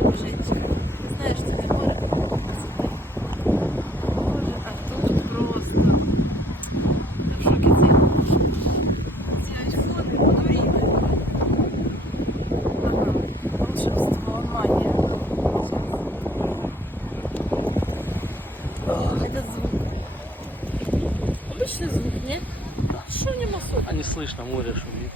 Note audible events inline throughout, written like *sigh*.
Знаешь, це не море, а Боже, а тут просто в шокі ці айфони подуріли. Ага, волшебство, этот звук. Обычный звук, нет? А что не массовый? А не слышно, море шумит.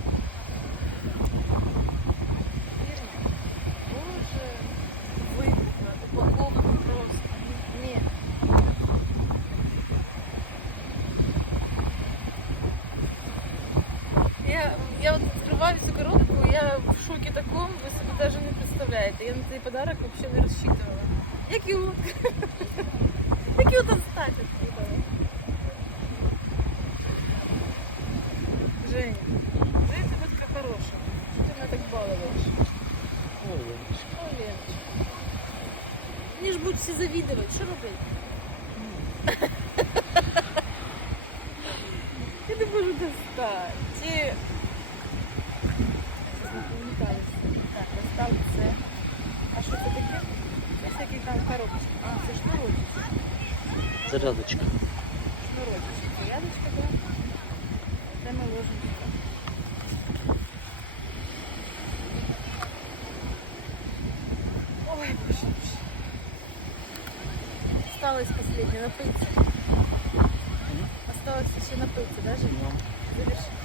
ви собі навіть не представляєте. Я на цей подарок взагалі не розчитувала. Як його, як його достати відкрила? Женя, Женя, ти будь хороша. Ти мене так балуєш. Ой, Леночка. О, Леночка. Мені ж будуть всі завідувати. Що робити? Я не *laughs* можу достати. Коробочки. А, це шнурочки. Зарядочка. Шнурочки. Порядочка, да? Це ми ложимо. сюди. Ой, боже, боже. Осталось последнее напыться. Осталось еще напыться, даже? Ну, Завершить.